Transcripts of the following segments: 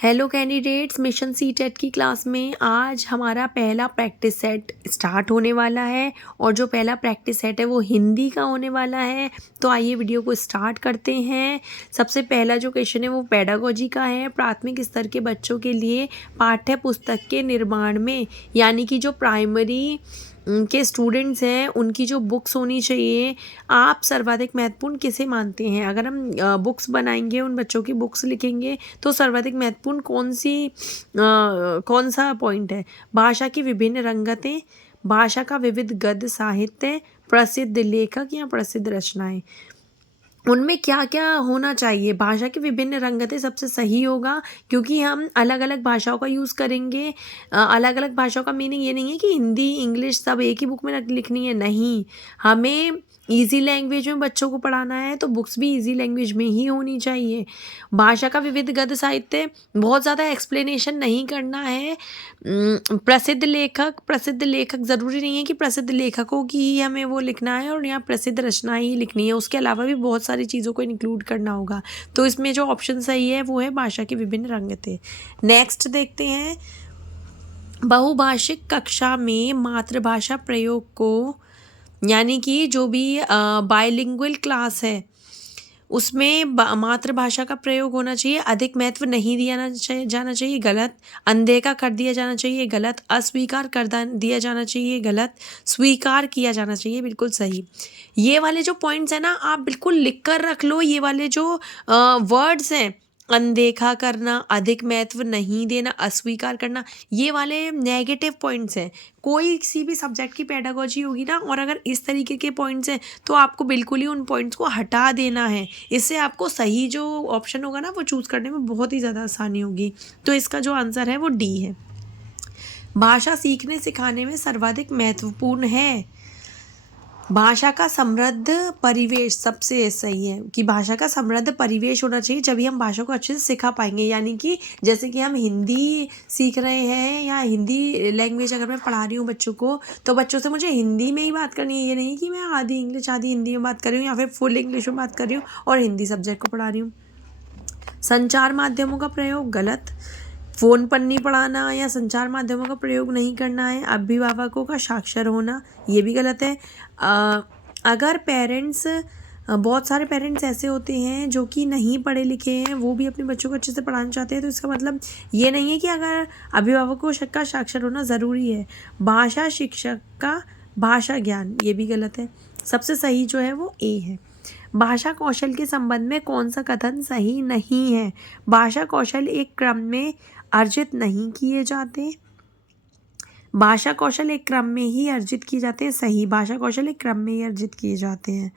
Hello candidates, mission CTET की class में आज हमारा पहला प्रैक्टिस सेट स्टार्ट होने वाला है और जो पहला प्रैक्टिस सेट है वो हिंदी का होने वाला है। तो आइए वीडियो को स्टार्ट करते हैं। सबसे पहला जो क्वेश्चन है वो पेडागोजी का है। प्राथमिक स्तर के बच्चों के लिए पाठ्य पुस्तक के निर्माण में यानी कि जो प्राइमरी के स्टूडेंट्स हैं उनकी जो बुक्स होनी चाहिए, आप सर्वाधिक महत्वपूर्ण किसे मानते हैं? अगर हम बुक्स बनाएंगे, उन बच्चों की बुक्स लिखेंगे तो सर्वाधिक महत्वपूर्ण कौन सा पॉइंट है? भाषा की विभिन्न रंगतें, भाषा का विविध गद्य साहित्य, प्रसिद्ध लेखक या प्रसिद्ध रचनाएं। उनमें क्या क्या होना चाहिए? भाषा की विभिन्न रंगतें सबसे सही होगा, क्योंकि हम अलग अलग भाषाओं का यूज़ करेंगे। अलग अलग भाषाओं का मीनिंग ये नहीं है कि हिंदी इंग्लिश सब एक ही बुक में लिखनी है, नहीं। हमें इजी लैंग्वेज में बच्चों को पढ़ाना है तो बुक्स भी इजी लैंग्वेज में ही होनी चाहिए। भाषा का विविध गद्य साहित्य, बहुत ज़्यादा एक्सप्लेनेशन नहीं करना है। प्रसिद्ध लेखक ज़रूरी नहीं है कि प्रसिद्ध लेखकों की ही हमें वो लिखना है और यहाँ प्रसिद्ध रचनाएं ही लिखनी है, उसके अलावा भी बहुत सारी चीज़ों को इंक्लूड करना होगा। तो इसमें जो ऑप्शन सही है वो है भाषा की विभिन्न रंगतें। नेक्स्ट देखते हैं, बहुभाषिक कक्षा में मातृभाषा प्रयोग को, यानी कि जो भी बायलिंगुअल क्लास है उसमें मातृभाषा का प्रयोग होना चाहिए। अधिक महत्व नहीं जाना चाहिए, गलत। अनदेखा कर दिया जाना चाहिए, गलत। अस्वीकार कर दिया जाना चाहिए, गलत। स्वीकार किया जाना चाहिए, बिल्कुल सही। ये वाले जो पॉइंट्स हैं ना, आप बिल्कुल लिख कर रख लो। ये वाले जो वर्ड्स हैं, अनदेखा करना, अधिक महत्व नहीं देना, अस्वीकार करना, ये वाले नेगेटिव पॉइंट्स हैं। कोई किसी भी सब्जेक्ट की पेडागोजी होगी ना, और अगर इस तरीके के पॉइंट्स हैं तो आपको बिल्कुल ही उन पॉइंट्स को हटा देना है। इससे आपको सही जो ऑप्शन होगा ना वो चूज़ करने में बहुत ही ज़्यादा आसानी होगी। तो इसका जो आंसर है वो डी है। भाषा सीखने सिखाने में सर्वाधिक महत्वपूर्ण है भाषा का समृद्ध परिवेश। सबसे सही है कि भाषा का समृद्ध परिवेश होना चाहिए, जब भी हम भाषा को अच्छे से सिखा पाएंगे। यानी कि जैसे कि हम हिंदी सीख रहे हैं या हिंदी लैंग्वेज अगर मैं पढ़ा रही हूँ बच्चों को, तो बच्चों से मुझे हिंदी में ही बात करनी है। ये नहीं कि मैं आधी इंग्लिश आधी हिंदी में बात कर रही हूँ या फिर फुल इंग्लिश में बात कर रही हूँ और हिंदी सब्जेक्ट को पढ़ा रही हूँ। संचार माध्यमों का प्रयोग, गलत। फ़ोन पर नहीं पढ़ाना या संचार माध्यमों का प्रयोग नहीं करना है। अभिभावकों का साक्षर होना, ये भी गलत है। अगर पेरेंट्स, बहुत सारे पेरेंट्स ऐसे होते हैं जो कि नहीं पढ़े लिखे हैं, वो भी अपने बच्चों को अच्छे से पढ़ाना चाहते हैं, तो इसका मतलब ये नहीं है कि अगर अभिभावकों का साक्षर होना ज़रूरी है। भाषा शिक्षक का भाषा ज्ञान, ये भी गलत है। सबसे सही जो है वो ए है। भाषा कौशल के संबंध में कौन सा कथन सही नहीं है? भाषा कौशल एक क्रम में अर्जित नहीं किए जाते। भाषा कौशल एक क्रम में ही अर्जित किए जाते हैं, सही। भाषा कौशल एक क्रम में ही अर्जित किए जाते हैं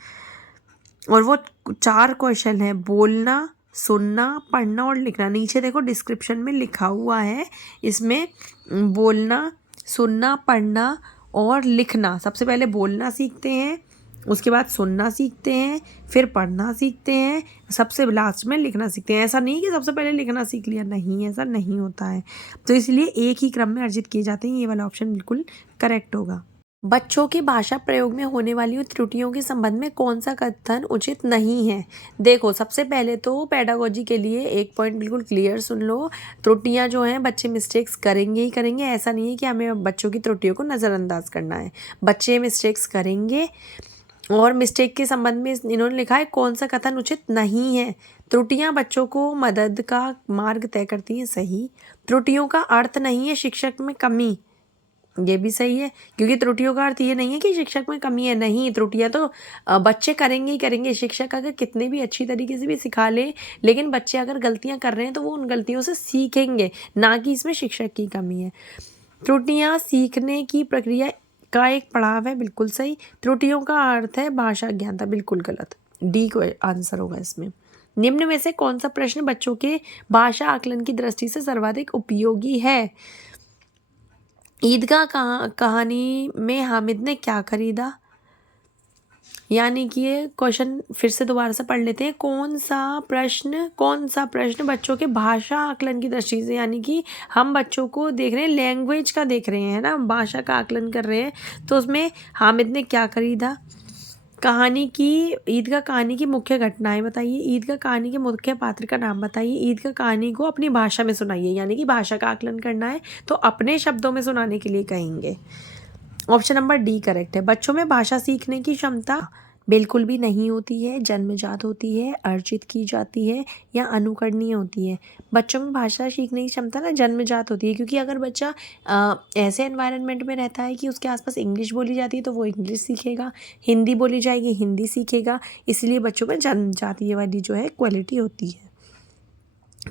और वो 4 कौशल हैं: बोलना, सुनना, पढ़ना और लिखना। नीचे देखो डिस्क्रिप्शन में लिखा हुआ है, इसमें बोलना, सुनना, पढ़ना और लिखना। सबसे पहले बोलना सीखते हैं, उसके बाद सुनना सीखते हैं, फिर पढ़ना सीखते हैं, सबसे लास्ट में लिखना सीखते हैं। ऐसा नहीं कि सबसे पहले लिखना सीख लिया, नहीं, ऐसा नहीं होता है। तो इसलिए एक ही क्रम में अर्जित किए जाते हैं। ये वाला ऑप्शन बिल्कुल करेक्ट होगा। बच्चों के भाषा प्रयोग में होने वाली त्रुटियों के संबंध में कौन सा कथन उचित नहीं है? देखो, सबसे पहले तो पेडागोजी के लिए एक पॉइंट बिल्कुल क्लियर सुन लो। त्रुटियां जो हैं, बच्चे मिस्टेक्स करेंगे ही करेंगे। ऐसा नहीं है कि हमें बच्चों की त्रुटियों को नज़रअंदाज करना है। बच्चे मिस्टेक्स करेंगे और मिस्टेक के संबंध में इन्होंने लिखा है कौन सा कथन उचित नहीं है। त्रुटियां बच्चों को मदद का मार्ग तय करती हैं, सही। त्रुटियों का अर्थ नहीं है शिक्षक में कमी, ये भी सही है, क्योंकि त्रुटियों का अर्थ ये नहीं है कि शिक्षक में कमी है। नहीं, त्रुटियां तो बच्चे करेंगे ही करेंगे। शिक्षक अगर कितने भी अच्छी तरीके से भी सिखा ले, लेकिन बच्चे अगर गलतियां कर रहे हैं तो वो उन गलतियों से सीखेंगे, ना कि इसमें शिक्षक की कमी है। त्रुटियां सीखने की प्रक्रिया का एक पड़ाव है, बिल्कुल सही। त्रुटियों का अर्थ है भाषा ज्ञानता, बिल्कुल गलत। डी को आंसर होगा इसमें। निम्न में से कौन सा प्रश्न बच्चों के भाषा आकलन की दृष्टि से सर्वाधिक उपयोगी है? ईदगाह कहानी में हामिद ने क्या खरीदा? यानी कि ये क्वेश्चन फिर से दोबारा से पढ़ लेते हैं। कौन सा प्रश्न बच्चों के भाषा आकलन की दृष्टि से, यानी कि हम बच्चों को देख रहे हैं, लैंग्वेज का देख रहे हैं ना, भाषा का आकलन कर रहे हैं, तो उसमें हामिद ने क्या खरीदा? ईदगाह कहानी की मुख्य घटनाएं बताइए। ईदगाह कहानी के मुख्य पात्र का नाम बताइए। ईदगाह कहानी को अपनी भाषा में सुनाइए, यानी कि भाषा का आकलन करना है तो अपने शब्दों में सुनाने के लिए कहेंगे। ऑप्शन नंबर डी करेक्ट है। बच्चों में भाषा सीखने की क्षमता बिल्कुल भी नहीं होती है, जन्मजात होती है, अर्जित की जाती है या अनुकरणीय होती है। बच्चों में भाषा सीखने की क्षमता ना जन्मजात होती है, क्योंकि अगर बच्चा ऐसे एनवायरनमेंट में रहता है कि उसके आसपास इंग्लिश बोली जाती है तो वो इंग्लिश सीखेगा, हिंदी बोली जाएगी हिंदी सीखेगा, इसलिए बच्चों में जन्मजात ये वाली जो है क्वालिटी होती है।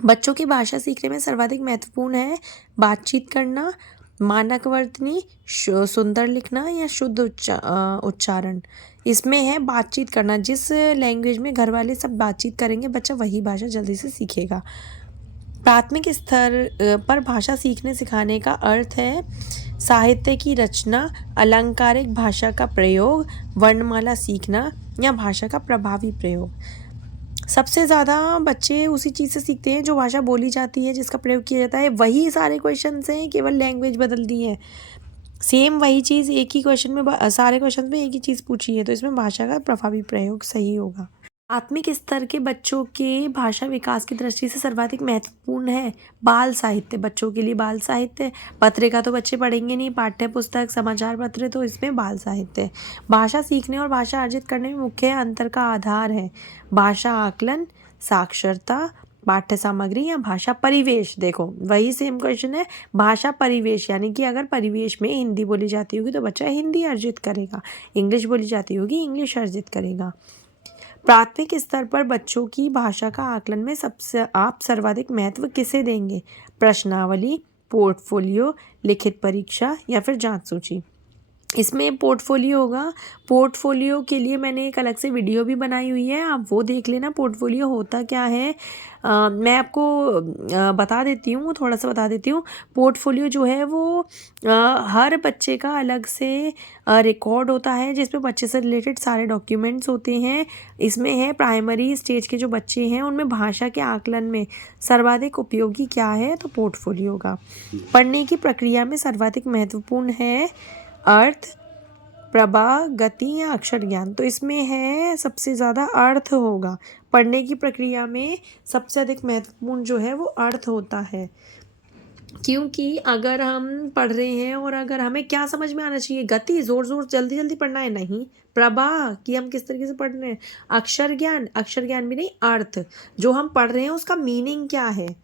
बच्चों की भाषा सीखने में सर्वाधिक महत्वपूर्ण है बातचीत करना, मानक वर्तनी, सुंदर लिखना या शुद्ध उच्चारण। इसमें है बातचीत करना। जिस लैंग्वेज में घर वाले सब बातचीत करेंगे बच्चा वही भाषा जल्दी से सीखेगा। प्राथमिक स्तर पर भाषा सीखने सिखाने का अर्थ है साहित्य की रचना, अलंकारिक भाषा का प्रयोग, वर्णमाला सीखना या भाषा का प्रभावी प्रयोग। सबसे ज़्यादा बच्चे उसी चीज़ से सीखते हैं जो भाषा बोली जाती है, जिसका प्रयोग किया जाता है। वही सारे क्वेश्चन हैं, केवल लैंग्वेज बदल दी है। सेम वही चीज़ एक ही क्वेश्चन में सारे क्वेश्चन में एक ही चीज़ पूछी है, तो इसमें भाषा का प्रभावी प्रयोग सही होगा। प्राथमिक स्तर के बच्चों के भाषा विकास की दृष्टि से सर्वाधिक महत्वपूर्ण है बाल साहित्य। बच्चों के लिए बाल साहित्य, पत्रिका तो बच्चे पढ़ेंगे नहीं, पाठ्य पुस्तक, समाचार पत्र, तो इसमें बाल साहित्य। भाषा सीखने और भाषा अर्जित करने में मुख्य अंतर का आधार है भाषा आकलन, साक्षरता, पाठ्य सामग्री या भाषा परिवेश। देखो वही सेम क्वेश्चन है, भाषा परिवेश, यानी कि अगर परिवेश में हिंदी बोली जाती होगी तो बच्चा हिंदी अर्जित करेगा, इंग्लिश बोली जाती होगी इंग्लिश अर्जित करेगा। प्राथमिक स्तर पर बच्चों की भाषा का आकलन में आप सर्वाधिक महत्व किसे देंगे? प्रश्नावली, पोर्टफोलियो, लिखित परीक्षा या फिर जांच सूची। इसमें पोर्टफोलियो होगा। पोर्टफोलियो के लिए मैंने एक अलग से वीडियो भी बनाई हुई है, आप वो देख लेना। पोर्टफोलियो होता क्या है मैं आपको बता देती हूँ, थोड़ा सा बता देती हूँ। पोर्टफोलियो जो है वो हर बच्चे का अलग से रिकॉर्ड होता है, जिसमें बच्चे से रिलेटेड सारे डॉक्यूमेंट्स होते हैं। इसमें है प्राइमरी स्टेज के जो बच्चे हैं उनमें भाषा के आकलन में सर्वाधिक उपयोगी क्या है, तो पोर्टफोलियो का। पढ़ने की प्रक्रिया में सर्वाधिक महत्वपूर्ण है अर्थ, प्रभा, गति या अक्षर ज्ञान। तो इसमें है सबसे ज़्यादा अर्थ होगा। पढ़ने की प्रक्रिया में सबसे अधिक महत्वपूर्ण जो है वो अर्थ होता है, क्योंकि अगर हम पढ़ रहे हैं और अगर हमें क्या समझ में आना चाहिए, गति, ज़ोर ज़ोर जल्दी जल्दी पढ़ना है, नहीं। प्रभा कि हम किस तरीके से पढ़ रहे हैं। अक्षर ज्ञान, अक्षर ज्ञान भी नहीं, अर्थ जो हम पढ़ रहे हैं उसका मीनिंग क्या है।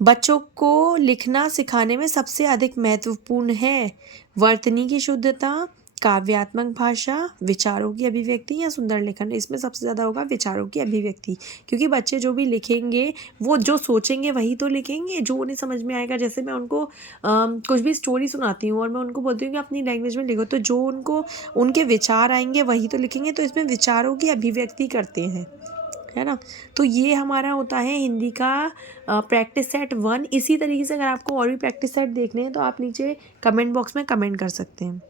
बच्चों को लिखना सिखाने में सबसे अधिक महत्वपूर्ण है वर्तनी की शुद्धता, काव्यात्मक भाषा, विचारों की अभिव्यक्ति या सुंदर लेखन। इसमें सबसे ज़्यादा होगा विचारों की अभिव्यक्ति, क्योंकि बच्चे जो भी लिखेंगे वो जो सोचेंगे वही तो लिखेंगे, जो उन्हें समझ में आएगा। जैसे मैं उनको कुछ भी स्टोरी सुनाती हूँ और मैं उनको बोलती हूँ कि अपनी लैंग्वेज में लिखो, तो जो उनको उनके विचार आएंगे वही तो लिखेंगे। तो इसमें विचारों की अभिव्यक्ति करते हैं, है ना। तो ये हमारा होता है हिंदी का प्रैक्टिस सेट 1। इसी तरीके से अगर आपको और भी प्रैक्टिस सेट देखने हैं तो आप नीचे कमेंट बॉक्स में कमेंट कर सकते हैं।